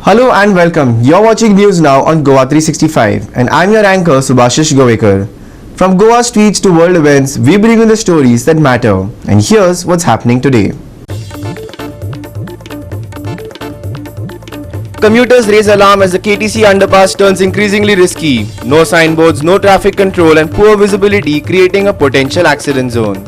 Hello and welcome. You're watching news now on Goa 365 and I'm your anchor Subhashish Govekar. From Goa streets to world events, we bring you the stories that matter. And here's what's happening today. Commuters raise alarm as the KTC underpass turns increasingly risky. No signboards, no traffic control and poor visibility creating a potential accident zone.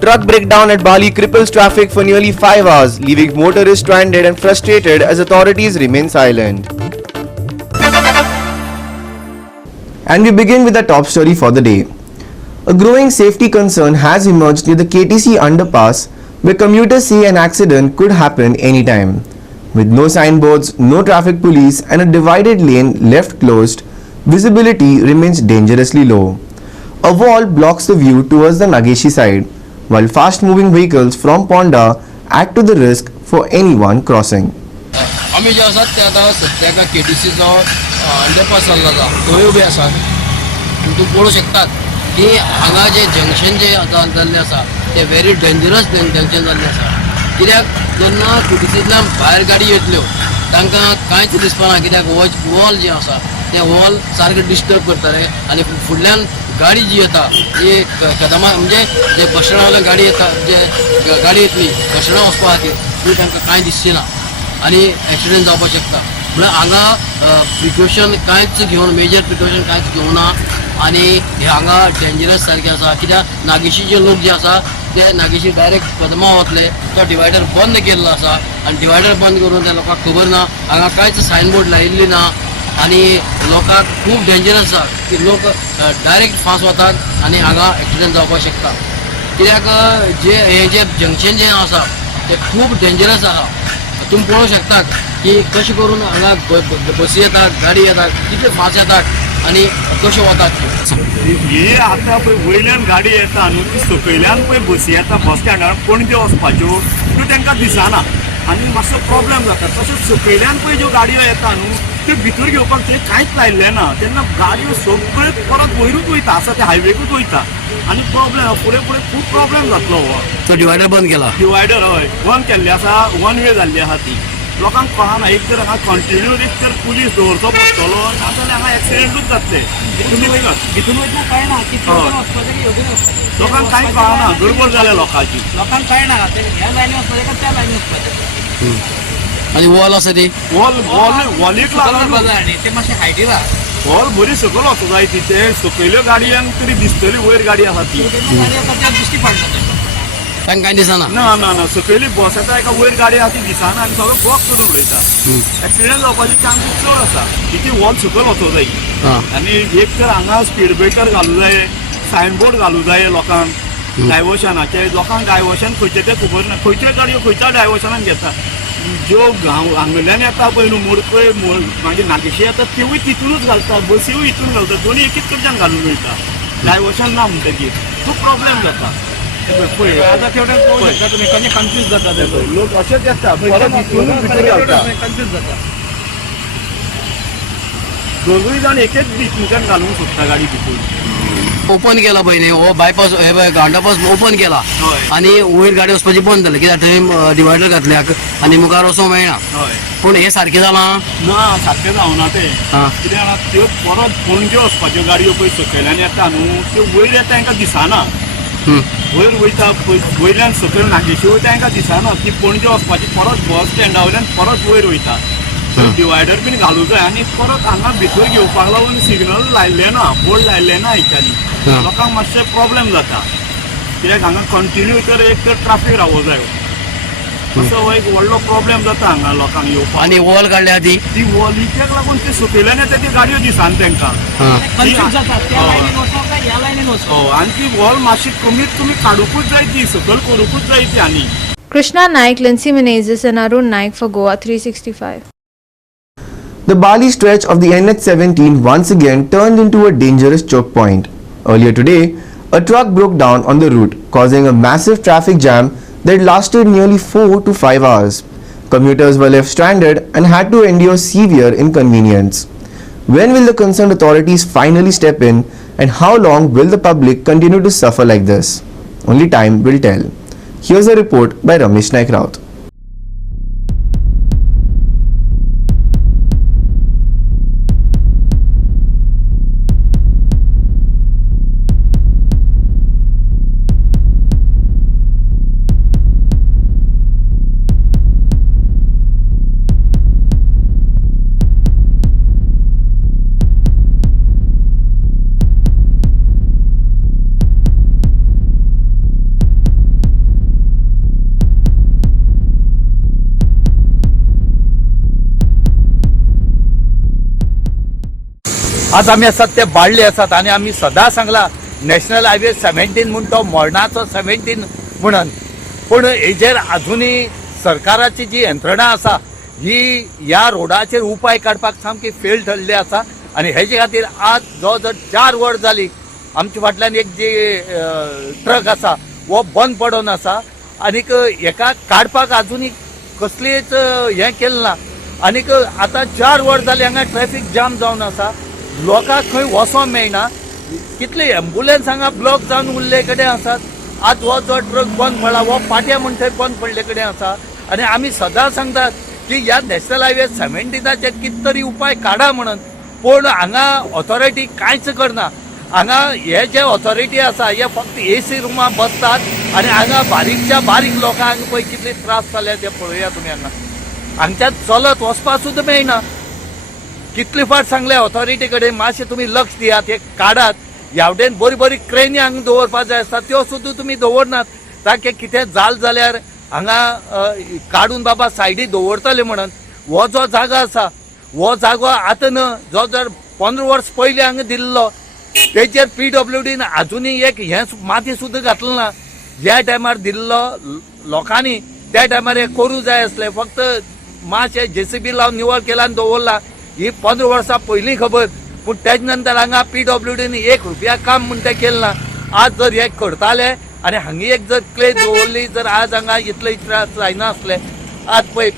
Truck breakdown at Bali cripples traffic for nearly 5 hours, leaving motorists stranded and frustrated as authorities remain silent. And we begin with the top story for the day. A growing safety concern has emerged near the KTC underpass, where commuters say an accident could happen anytime. With no signboards, no traffic police and a divided lane left closed, visibility remains dangerously low. A wall blocks the view towards the Nageshi side, while fast-moving vehicles from Ponda add to the risk for anyone crossing. आम्ही जे आसात ते आतां सद्याक केटीसीचो underpass जाल्लो आसा थंय उबे आसात. तूं पळोवंक शकतात की हांगा जे जंक्शन जे जाल्लें आसा ते व्हेरी डेंजरस जंक्शन जाल्लें आसा. कित्याक जेन्ना केटीसींतल्यान भायर गाडी येतल्यो तांकां कांयच दिसपाना, कित्याक वॉल जे आसा ते वॉल सारकें डिस्टर्ब करताले आनी फुडल्यान गाडी जी येता ही कदमा म्हणजे जे बस स्टँडावयल्यान गाडी येता, जे गाडी येतली बस स्टँडार वचपा खातीर ती तांकां कांय दिसची ना आनी एक्सिडेंट जावपाक शकता. म्हळ्यार हांगा प्रिकॉशन कांयच घेवन मेजर प्रिकॉशन कांयच घेवना आनी हे हांगा डेंजरस सारकें आसा. कित्याक नागेशीचे लोक जे आसा ते नागेशी डायरेक्ट कदमा वतले, तो डिवायडर बंद केल्लो आसा आनी डिवायडर बंद करून त्या लोकांक खबर ना, हांगा कांयच सायनबोर्ड लायिल्ली ना आनी लोकांक खूब डेंजरस आसा की लोक डायरेक्ट फास्ट वतात आनी हांगा एक्सिडेंट जावपाक शकता. कित्याक हे जे जंक्शन जे आसा ते खूब डेंजरस आसा. तुमी पळोवंक शकतात की कशें करून हांगा बसी येतात, गाडी येतात, कितले फास्ट येतात आनी कशें वतात. हे आतां पळय वयल्यान गाडी येता न्हू, ती सकयल्यान पळय बसी येता बस स्टँडार पणजे वचपाच्यो त्यो तांकां दिसना आनी मातसो प्रॉब्लेम जाता. तशेंच सकयल्यान पळय ज्यो गाडयो येता न्हू त्यो भितर घेवपाक थंय कांयच लायिल्लें ना, तेन्ना गाडयो सगळ्यो परत वयरूच वयता आसा ते हायवेकूच वयता आनी प्रॉब्लेम फुडें फुडें खूब प्रॉब्लेम जातलो हो. तो डिवायडर बंद केला, डिवायडर हय बंद केल्ली आसा, वन वे जाल्ली आसा ती. लोकांक कळना, एक तर हांगा कंटिन्यू एक तर पुलीस दवरचो पडटलो नाजाल्यार हांगा एक्सिडेंटूच जातले. भितून वयता कांय ना, लोकांक कांय कळना, गडबड जाल्या लोकांची. लोकांक कांय ना, ह्या लायनी वचपाचें काय त्या लायनी वचपाचें. आनी वॉल आसा ती वॉलीक लागून ते मातशें हायटीर आहा. वॉल बरी सकयल वचूं जाय ती. ते सकयल्यो गाडयांक तरी दिसतली वयर गाडी आसा ती. गाडी आसा त्या दिश्टी पडना तांकां कांय दिसना. ना सकयली बस येता एका वयर गाडी आसा ती दिसना आनी सगळो ब्लॉक करून उडयता. एक्सिडेंट जावपाचे चान्सीस चड आसा. ती वॉल सकयल वचूं जाय आनी एक तर हांगा स्पीड ब्रेकर घालूं जाय, सायनबोर्ड घालूं जाय लोकांक डायवर्शनाचे. लोकांक डायवर्शन खंयचे ते खबर ना, खंयच्यो गाडयो खंयच्या डायवर्शनान घेता. ज्यो हांगल्यान येता पळय न्हू मोडपय मागीर नागेशी येता त्योय तितूनच घालतात, बसीय हितून घालतात, दोनी एकीच कडच्यान घालून वयता. डायवर्शन ना म्हणटकीर खूब प्रॉब्लेम जाता. पळय आतां तेवटेन पळोवंक शकता तुमी कशें कन्फ्यूज जाता ते पळय लोक अशेंच येता परत हितून भितर घालता, कन्फ्यूज जाता. दोनूय जाण एकेच हितूनच्यान घालूंक सोदता गाडी भितून. ओपन केला पळय न्ही हो बायपास, हे पळय अंडरपास ओपन केला आनी वयर गाडी वचपाची बंद जाली, कित्याक थंय डिवायडर घातल्याक आनी मुखार वचोंक मेळना. पूण हे सारकें जालां ना, सारकें जावना तें. कित्याक जाणा त्यो परत पणजे वचपाच्यो गाडयो पळय सकयल्यान येता न्हू त्यो वयर येता तांकां दिसना. वयर वयता वयल्यान सकयल नागेशी वयता तांकां दिसना ती पणजे वचपाची परत बस स्टँडा वयल्यान परत वयर वयता. डिवायडर बीन घालूं जाय आनी परत हांगा भितर घेवपाक लागून सिग्नल लायिल्ले ना, बोर्ड लायिल्ले ना हांगांनी. लोकांक मातशें प्रॉब्लेम जाता, कित्याक हांगा कंटिन्यू तर एक तर ट्राफीक रावो जायो. असो हो एक व्हडलो प्रॉब्लेम जाता हांगा लोकांक येवपाक. आनी वॉल काडल्या ती वॉलीच्याक लागून ते सकयल्यान येता ती गाडयो दिसना तांकां. कन्फ्यूज जाता, त्या लायनीन वचप काय ह्या लायनीन वचप. आनी ती वॉल मातशी कमीत कमी काडूंकूच जाय, ती सकयल करूंकूच जाय ती. आनी Krishna Naik, Lindsay Menezes and Arun Naik for Goa 365. The Bali stretch of the NH17 once again turned into a dangerous choke point. Earlier today, a truck broke down on the route, causing a massive traffic jam that lasted nearly 4 to 5 hours. Commuters were left stranded and had to endure severe inconvenience. When will the concerned authorities finally step in, and how long will the public continue to suffer like this? Only time will tell. Here's a report by Ramesh Naik Raut. आज आम्ही आसात ते बाळ्ळे आसात आणि आम्ही सदां सांगला national highway 17 म्हणून तो मरणाचो 17 म्हणून पूण हेजेर आजुनूय सरकाराची जी यंत्रणा आसा ही ह्या रोडाचेर उपाय काडपाक सामकी फेल ठरली आसा आणि हेजे खातीर आज जवळ 4 वर जाली आमच्या फाटल्यान एक जे ट्रक आसा वो बंद पडून आसा आनीक हेका काडपाक आजुनूय कसलीच हें केलें ना आनीक आतां 4 वर जाली हांगा ट्रॅफिक जाम जावन आसा लोकांक खंय वचोंक मेळना कितले एम्बुलन्स हांगा ब्लॉक जावन उरले कडेन आसात आज हो जो ट्रक बंद पडला हो पाट्या म्हण थंय बंद पडले कडेन आसा आनी आमी सदां सांगतात की ह्या नॅशनल हायवे 17चे कित तरी उपाय काडा म्हणून पूण हांगा ऑथॉरिटी कांयच करना हांगा हे जे ऑथॉरिटी आसा हे फक्त AC रुमां बसतात आनी हांगा बारीकच्या बारीक लोकांक पळय कितले त्रास जाले ते पळोवया तुमी हांगा हांगच्यान चलत वचपाक सुद्दां मेळना कितले फाट सांगले ऑथॉरिटी कडेन मातशें तुमी लक्ष दियात हे काडात ह्यावटेन बरी बरी क्रेनी हांगा दवरपाक जाय आसता त्यो सुद्दां तुमी दवरनात ताके कितें जाल्यार हांगा काडून बाबा सायडी दवरतले म्हणून हो जो जागो आसा हो जागो आतां न्हय जो जर 15 वर्स पयलीं हांगा दिल्लो तेचेर PWDन आजुनूय एक हें माती सुद्दां घातलें ना ज्या टायमार दिल्लो लोकांनी त्या टायमार हें करूं जाय आसलें फक्त मातशें JCB लावन निवळ केला आनी दवरला ही 15 वर्सां पयलीं खबर पूण तेज नंतर हांगा PWDन 1 रुपया काम म्हण तें केलें ना आज जर हे करताले आनी हांगा एक जर क्ले दवरली जर आज हांगा इतले जायना आसले आज पळय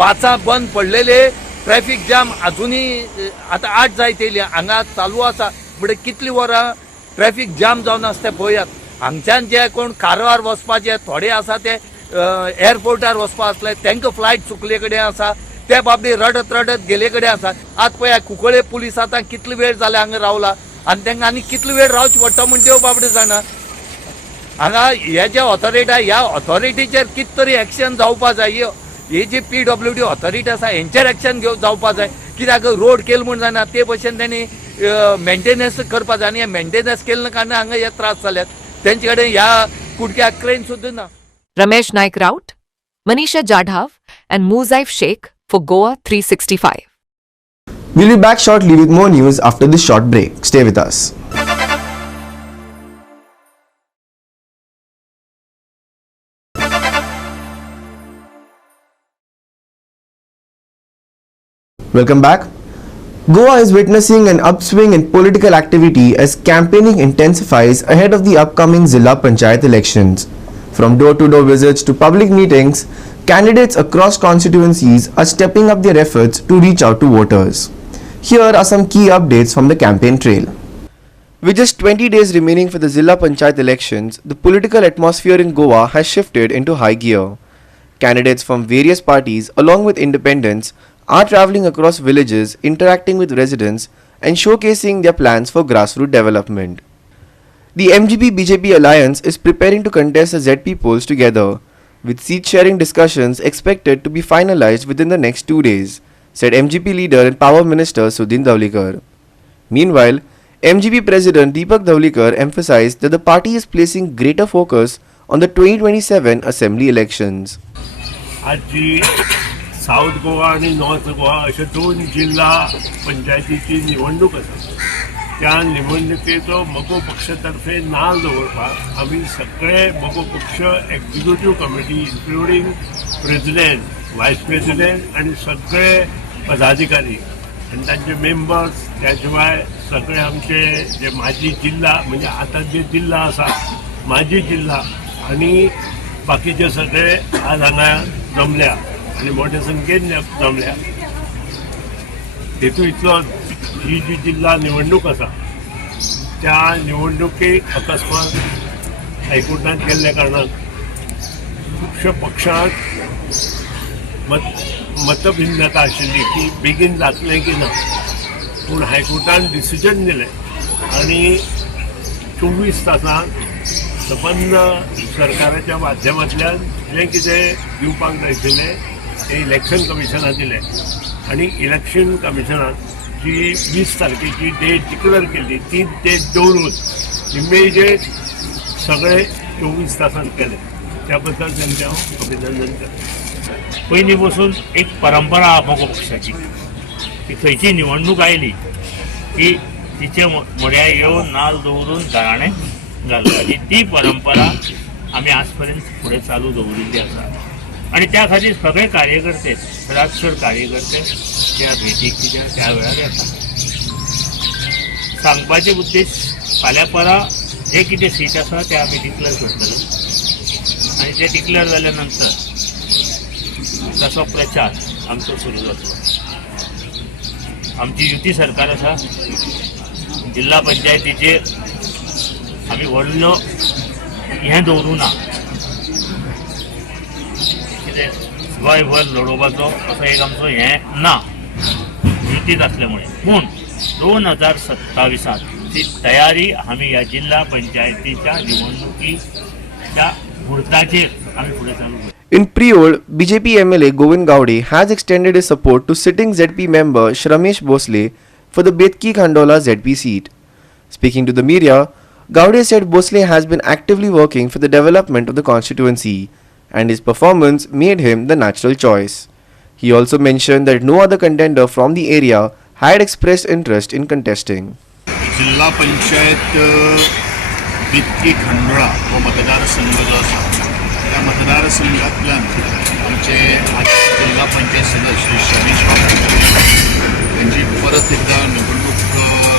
5 बंद पडलेले ट्रॅफिक जाम आजुनूय आतां 8 जायत येयली हांगा चालू आसा म्हणजे कितलीं वरां ट्रॅफिक जाम जावन आसा तें पळयात हांगच्यान जे कोण कारवार वचपाचे थोडे आसा ते एअरपोर्टार वचपाक आसले तांकां फ्लायट चुकले कडेन आसा ते बाबडी रडत गेले कडेन आसात आज पळय कुंकळे पुलीस आतां कितलो वेळ जाले हांगा रावला आनी तांकां आनी कितलो वेळ रावचे पडटा म्हण त्यो बाबडी जाणा हांगा हे जे ऑथॉरिटी ह्या ऑथॉरिटीचेर कित तरी एक्शन जावपाक जाय ही जी PWD ऑथॉरिटी आसा हेंचेर एक्शन जावपाक जाय कित्याक रोड केलो म्हण जायना ते भशेन तेणी मेंटेनन्स करपाक जाय आनी हे मेंटेनन्स केले कारणान हांगा हे त्रास जाल्यात तेंचे कडेन ह्या कुडक्याक क्रेन सुद्दां ना. Ramesh Naik Raut, Manisha Jadhav and Muzaif Sheikh for Goa 365. We'll be back shortly with more news after this short break. Stay with us. Welcome back. Goa is witnessing an upswing in political activity as campaigning intensifies ahead of the upcoming Zilla Panchayat elections. From door-to-door visits to public meetings, candidates across constituencies are stepping up their efforts to reach out to voters. Here are some key updates from the campaign trail. With just 20 days remaining for the Zilla Panchayat elections, the political atmosphere in Goa has shifted into high gear. Candidates from various parties along with independents are travelling across villages, interacting with residents and showcasing their plans for grassroots development. The MGP-BJP alliance is preparing to contest the ZP polls together, with seat-sharing discussions expected to be finalized within the next 2 days, said MGP leader and Power Minister Sudhin Dhawlikar. Meanwhile, MGP President Deepak Dhawlikar emphasized that the party is placing greater focus on the 2027 Assembly elections. South Goa आणि north Goa अशे 2 जिल्हा पंचायतीची निवडणूक आसा त्या निवडणुकेचो मगो पक्षातर्फे नाल दवरपाक आमी सगळे मगो पक्ष executive committee including president vice president आणि सगळे पदाधिकारी आणि तांचे मेंबर्स त्या शिवाय सगळे आमचे जे माजी जिल्हा म्हणजे आता जे जिल्हा आसा माजी जिल्हा आणि बाकीचे सगळे आज हांगा जमल्या आणि मोठ्या संख्येन जमल्या हेतू इतलो ही जी जिल्हा निवडणूक आसा त्या निवडणुकेक अकस्मात हायकोर्टान केल्ल्या कारणान खुबश्या पक्षांत मतभिन्नता आशिल्ली की बेगीन जातलें की ना, पूण हायकोर्टान डिसिजन दिलें आनी 24 तासांत संबंद सरकाराच्या माध्यमांतल्यान जें कितें दिवपाक जाय आशिल्लें तें इलेक्शन कमिशनान दिलें आनी इलेक्शन कमिशनान जी 20 तारखेची डेट डिक्लेअर केली ती डेट दवरून इमिजिएट सगळे 24 तासांत केले. त्या बद्दल त्यांचे हांव अभिनंदन करता. पयलीं पासून एक परंपरा आहा मगो पक्षाची की खंयची निवडणूक आयली की तिचे फुड्यान येवन नाल्ल दवरून घराणें घालता आनी ती परंपरा आमी आज पर्यंत फुडें चालू दवरिल्ली आसा. आनी त्या खातीर सगळे कार्यकर्ते राजकीय कार्यकर्ते त्या भेटीक त्या वेळार येतात. सांगपाचे उद्देश फाल्यां परां जे कितें सीट आसा ते आमी डिक्लेअर करतले आनी ते डिक्लेअर जाल्या नंतर तसो प्रचार आमचो सुरू जातलो. आमची युती सरकार आसा. जिल्हा पंचायतीचेर आमी व्हडलो हें दवरूं ना, कितें गोंयभर लडोवपाचो असो एक आमचो हें ना युतीत असल्यामुळे. पूण 2027 ची तयारी आमी ह्या जिल्हा पंचायतीच्या निवडणुकीच्या मुहूर्ताचेर आमी फुडें चालू करता. In Priol, BJP MLA Govind Gowde has extended his support to sitting ZP member Shramesh Bhosle for the Betki Khandola ZP seat. Speaking to the media, Gowde said Bhosle has been actively working for the development of the constituency and his performance made him the natural choice. He also mentioned that no other contender from the area had expressed interest in contesting. जिल्हा पंचायत बेतकी खंडोळा हो मतदारसंघ जो आसा त्या मतदारसंघातल्यान आमचे जिल्हा पंचायत सदस्य शरमेश यांची परत एकदा निवडणूक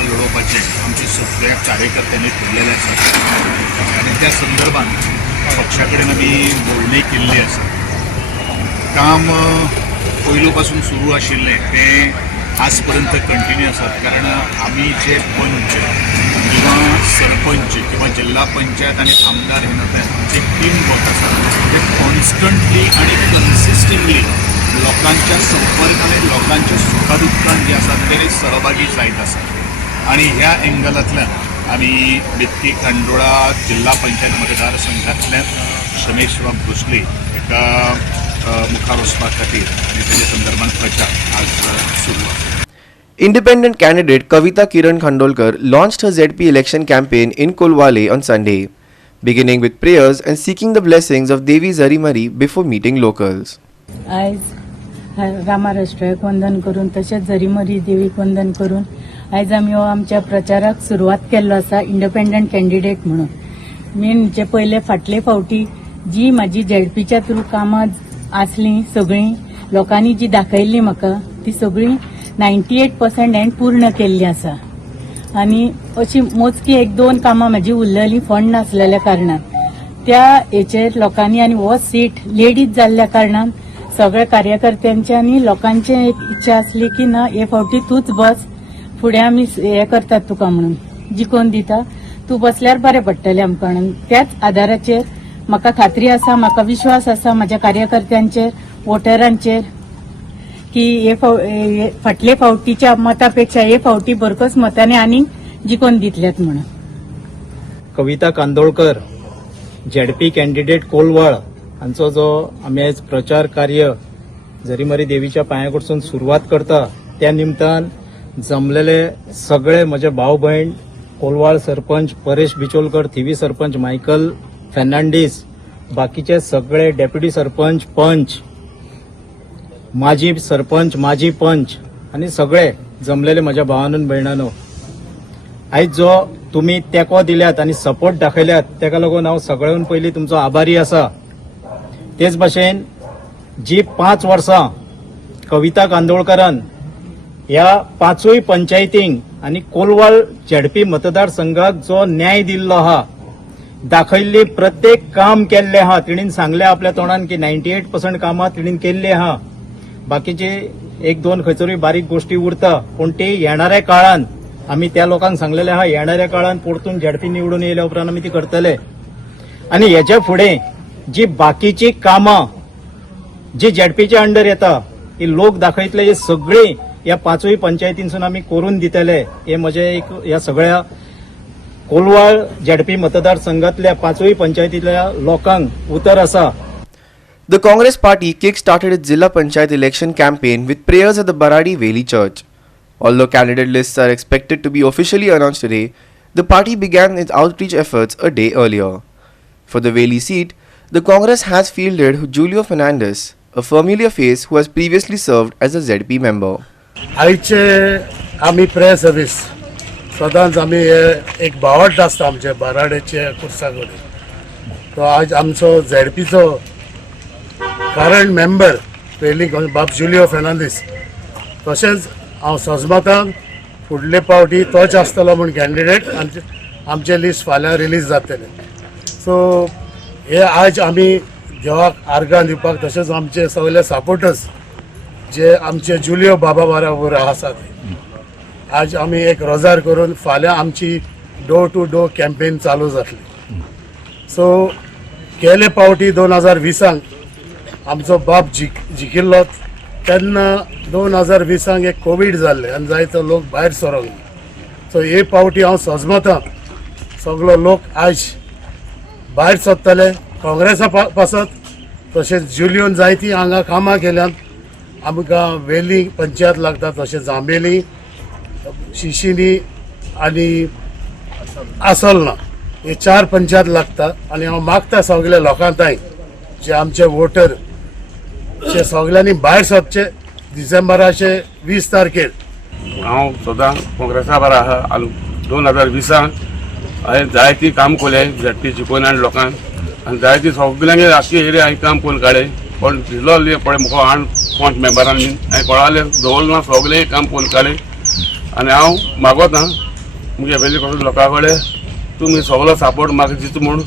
लढोवपाचे आमचे सगळ्या कार्यकर्त्यांनी ठरलेले आसा आणि त्या संदर्भात पक्षा कडेन आमी बोलणी केल्ली आसा. काम पयलू पासून सुरू आशिल्लें तें आज पर्यंत कंटिन्यू आसात. कारण आमी जे पंच किंवा सरपंच किंवा जिल्हा पंचायत आणि आमदार हे जे टीम वर्क आसा ते कॉन्स्टंटली आणि कन्सिस्टंटली लोकांच्या संपर्कान आणि लोकांच्या सुखादुखान जे आसात ते सहभागी जायत आसात. आणि ह्या एंगलांतल्यान आमी बेतकी खंडोळा जिल्हा पंचायत मतदारसंघातल्यान शमेशराव भोसले एका मुखार वचपा खातीर आनी तेजे संदर्भात प्रचार आज सुरू आसा. Independent candidate Kavita Kiran Khandolkar launched her ZP election campaign in Kolwale on Sunday, beginning with prayers and seeking the blessings of Devi Zarimari before meeting locals. आयज रामाराष्ट्राक वंदन करून तशेंच जरीमरी देवीक वंदन करून आयज आमी आमच्या प्रचाराक सुरवात केल्लो आसा इंडिपेंडंट कॅन्डिडेट म्हणून. मेन जे पयले फाटले फावटी जी म्हाजी झेडपीच्या थ्रू कामां आसलीं सगळीं लोकांनी जी दाखयल्ली म्हाका ती सगळीं 98% एंड पूर्ण केल्ली आसा. आनी अशी मोजकी 1-2 कामां म्हाजी उरलेलीं फंड नासलेल्या कारणान त्या हेचेर लोकांनी आनी हो सीट लेडीज जाल्ल्या कारणान सगळ्या कार्यकर्त्यांची आनी लोकांची एक इच्छा आसली की ना हे फावटी तूच बस फुडें आमी हे करतात तुका म्हणून जिखोवन दिता तूं बसल्यार बरें पडटलें आमकां. म्हणून त्याच आदाराचेर म्हाका खात्री आसा म्हाका विश्वास आसा म्हाज्या कार्यकर्त्यांचेर वोटरांचेर की हे फाटले फावटीच्या मतापेक्षा हे फावटी भरकस मतांनी आनी जिखोवन दितल्यात म्हणून. कविता कांदोळकर झेडपी कॅन्डिडेट कोलवाळ हांचो जो आमी आयज प्रचार कार्य जरीमरी देवीच्या पांया कडसून सुरवात करता त्या निमतान जमलेले सगळे म्हजे भाव भयण कोलवाळ सरपंच परेश बिचोलकर, थिवी सरपंच मायकल फर्नांडीस, बाकीचे सगळे डेप्युटी सरपंच, पंच, माजी सरपंच, माजी पंच आणि सगळे जमलेले म्हज्या भावांनो भयणांनो, आयज जो तुम्ही तेंको दिल्यात आणि सपोर्ट दाखयल्यात तेका लागून हांव सगळ्यान पयलीं तुमचो आभारी आसा. तेच भाशेन जी 5 वर्सां कविता कांदोळकरान ह्या 5य पंचायतींक आनी कोलवाळ झेडपी मतदारसंघाक जो न्याय दिल्लो आहा, दाखयल्ली प्रत्येक काम केल्लें आहा. तिणीन सांगलें आपल्या तोंडान की 98% कामां तिणीन केल्लीं आहा. बाकीचे 1-2 खंयतरी बारीक गोष्टी उरता पूण ती येणाऱ्या काळान आमी त्या लोकांक सांगलेले आहा येणाऱ्या काळान परतून झेडपी निवडून येयल्या उपरांत आमी ती करतले. आनी हेच्या फुडें जी बाकीची कामं जी झेडपीच्या अंडर येता ती लोक दाखयतले हे सगळी या 5 पंचायतींसून आम्ही करून दितले हे म्हजे एक या सगळ्या कोलवाळ झेडपी मतदारसंघातल्या 5 पंचायतीतल्या लोकांक उतर आसा. The Congress party kick-started its Zilla Panchayat election campaign with prayers at the Baradi Veli Church. Although candidate lists are expected to be officially announced today, the party began its outreach efforts a day earlier. For the Veli seat, the Congress has fielded Julio Fernandez, a familiar face who has previously served as a ZP member. आयचे आमी press service सदांच आमी एक बावट आसता आमचे बाराडेचे कुर्सा कडेन. तो आज आमचो झेडपीचो करंट मेंबर पयलीं बाब जुलियो फेर्नांदीस तशेंच हांव सजमतान फुडले पावटी तोच आसतलो म्हूण कॅन्डिडेट आनी आमचे लिस्ट फाल्यां रिलीज जातले. सो हे आज आमी देवाक आर्गां दिवपाक तशेंच आमचे सगळे सपोर्टर्स जे आमचे जुलियो बाबा बरोबर आसात आज आमी एक रोजार करून फाल्यां आमची डोर टू डोर कॅम्पेन चालू जातली. सो गेले पावटी 2020 आमचो बाप जिखिल्लो तेन्ना 2020 एक कोवीड जाल्लें आनी जायतो लोक भायर सरोंक. सो हे पावटी हांव सजमतां सगळो लोक आज भायर सरतले काँग्रेसा पासत. तशेंच जुलियोन जायतीं हांगा कामां केल्यात. आमकां वेली पंचायत लागता तशेंच जांबेली शिशिनी आनी आसोलना हे 4 पंचायत लागता. आनी हांव मागता सगळ्या लोकां ताईं जे आमचे वोटर जे सगळ्यांनी भायर सरचे डिसेंबराचे 20 तारखेर. हांव सदां काँग्रेसा बरो आहा आनी 2020 हांवें जायती काम केलें झेडपी जिखून आनी लोकांक आनी जायती सगळ्यांगे आख्खी एरिया हांवें काम करून काडलें. पण दिलो पळय मुखो आण 5 मेंबरान बीन हांवें कोणालें दवरना सगळें काम करून काडलें. आनी हांव मागोता मुगे वेली कसो लोकां कडेन तुमी सगळो सपोर्ट म्हाका दिता म्हूण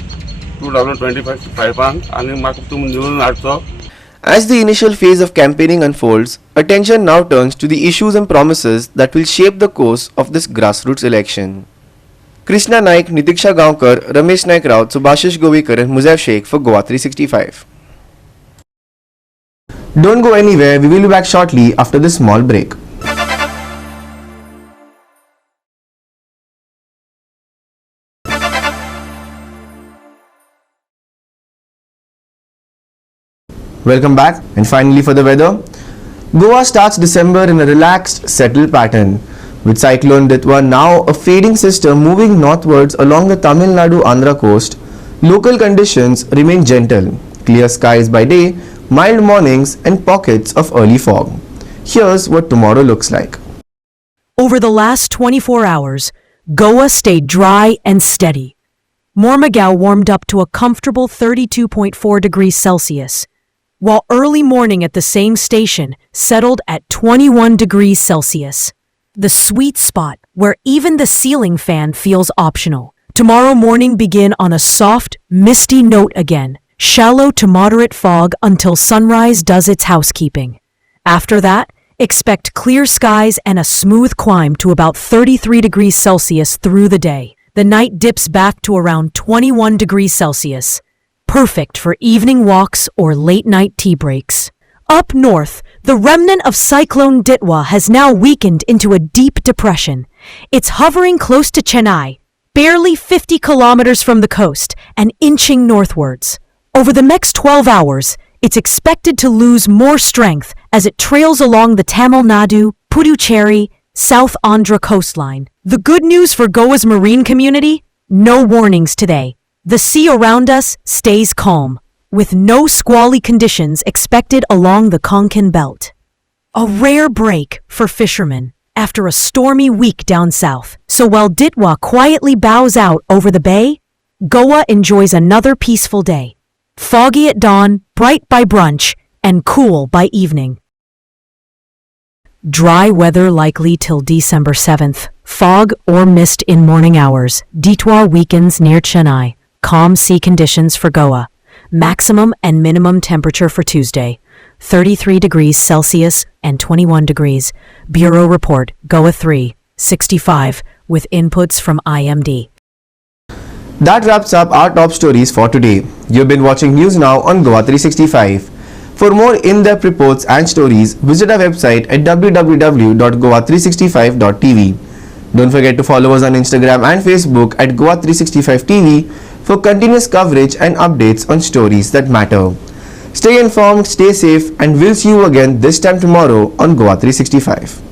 2025 आनी म्हाका तुमी निवडून हाडचो. As the initial phase of campaigning unfolds, attention now turns to the issues and promises that will shape the course of this grassroots election. Krishna Naik, Nitiksha Gaonkar, Ramesh Naik Raut, Subhashish Govekar and Muzaif Sheikh for Goa 365. Don't go anywhere, we will be back shortly after this small break. Welcome back, and finally for the weather. Goa starts December in a relaxed, settled pattern. With cyclone Ditwa now a fading system moving northwards along the Tamil Nadu-Andhra coast, local conditions remain gentle. Clear skies by day, mild mornings and pockets of early fog. Here's what tomorrow looks like. Over the last 24 hours, Goa stayed dry and steady. Mormugao warmed up to a comfortable 32.4 degrees Celsius, while early morning at the same station settled at 21 degrees Celsius. The sweet spot where even the ceiling fan feels optional. Tomorrow morning begin on a soft, misty note again. Shallow to moderate fog until sunrise does its housekeeping. After that, expect clear skies and a smooth climb to about 33 degrees Celsius through the day. The night dips back to around 21 degrees Celsius. Perfect for evening walks or late-night tea breaks. Up north, the remnant of Cyclone Ditwa has now weakened into a deep depression. It's hovering close to Chennai, barely 50 kilometers from the coast, and inching northwards. Over the next 12 hours, it's expected to lose more strength as it trails along the Tamil Nadu, Puducherry, South Andhra coastline. The good news for Goa's marine community? No warnings today. The sea around us stays calm, with no squally conditions expected along the Konkan belt. A rare break for fishermen after a stormy week down south. So while Ditwa quietly bows out over the bay, Goa enjoys another peaceful day. Foggy at dawn, bright by brunch, and cool by evening. Dry weather likely till December 7th. Fog or mist in morning hours. Ditwa weakens near Chennai. Calm sea conditions for Goa. Maximum and minimum temperature for Tuesday, 33 degrees Celsius and 21 degrees. Bureau report, Goa 3, 65, with inputs from IMD. That wraps up our top stories for today. You've been watching News Now on Goa 365. For more in-depth reports and stories, visit our website at www.goa365.tv. Don't forget to follow us on Instagram and Facebook at Goa365TV for continuous coverage and updates on stories that matter. Stay informed, stay safe, and we'll see you again this time tomorrow on Goa 365.